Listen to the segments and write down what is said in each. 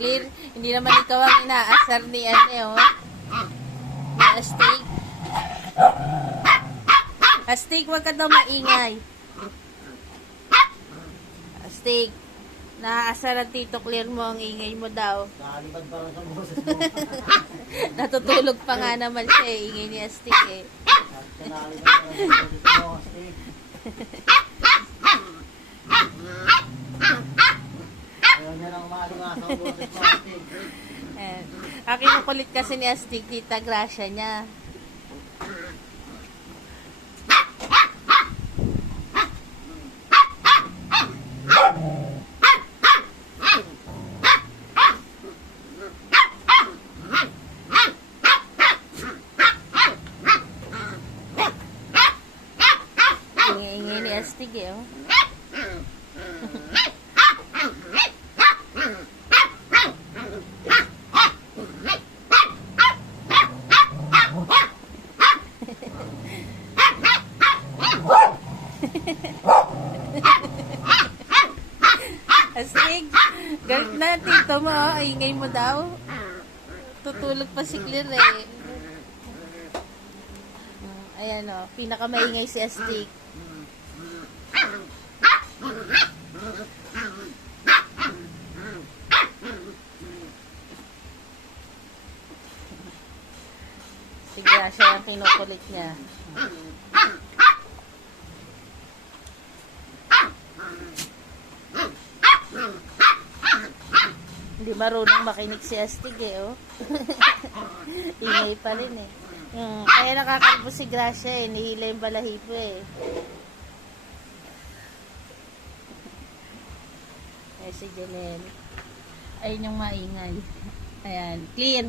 Clear, hindi naman ikaw ang inaasar ni ano, ni Astig. Astig, wag ka daw maingay. Astig, naaasar ang Tito Clear mo, ang ingay mo daw. Nakalibad pa lang sa boses mo. Natutulog pa nga naman siya eh, ingay ni Astig eh. Nakalibad pa lang sa boses mo, Astig. Ayaw niya lang umalingasaw ang boses mo, Astig. Ayan. Aking makulit kasi ni Astig, Tita Gracia niya. Ingay-ingay ni Astig eh, oh. Astig, galit na tito mo, oh. Ingay mo daw. Tutulog pa si Clear eh. Ayan o, pinakamaingay si Astig. Si Gracia ang kinukulit niya. Hindi marunong makinig si Astig eh, oh. Ingay pa rin eh. Kaya nakakalbo si Gracia eh, nihila yung balahibo eh. Ayan si Janelle. Ayun yung maingay. Ayan, Clear.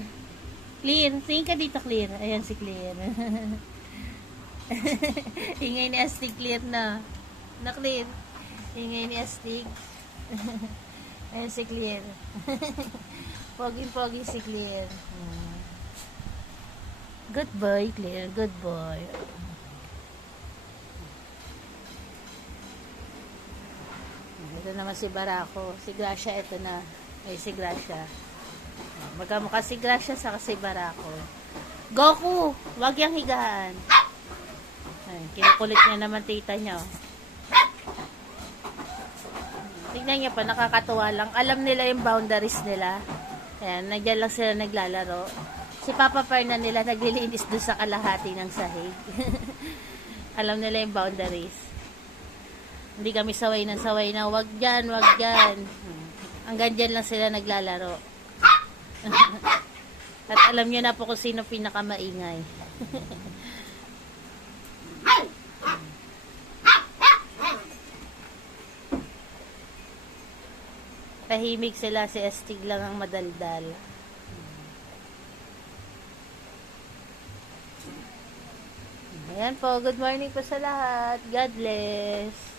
Clear, tingin ka dito, Clear. Ayan si Clear. Ingay ni Astig, Clear na. Na Clear. Ingay ni Astig. Ayan si Clear. Pogi-pogi si Clear. Good boy, Clear. Good boy. Ito naman si Barako. Si Gracia, ito na. Ay, si Gracia. Magkamukha si Gracia sa si Barako. Goku! Wag yang higaan. Ay, kinukulit niya naman tita niya. Tignan niya pa, nakakatuwa lang. Alam nila yung boundaries nila. Ayan, nandiyan lang sila naglalaro. Si Papa Perna nila naglilinis doon sa kalahati ng sahig. Alam nila yung boundaries. Hindi kami saway ng saway na wag dyan, wag dyan. Hanggang dyan lang sila naglalaro. At alam niyo na po kung sino pinakamaingay. Tahimik sila, si Astig lang ang madaldal. Ayan po, good morning po sa lahat. God bless.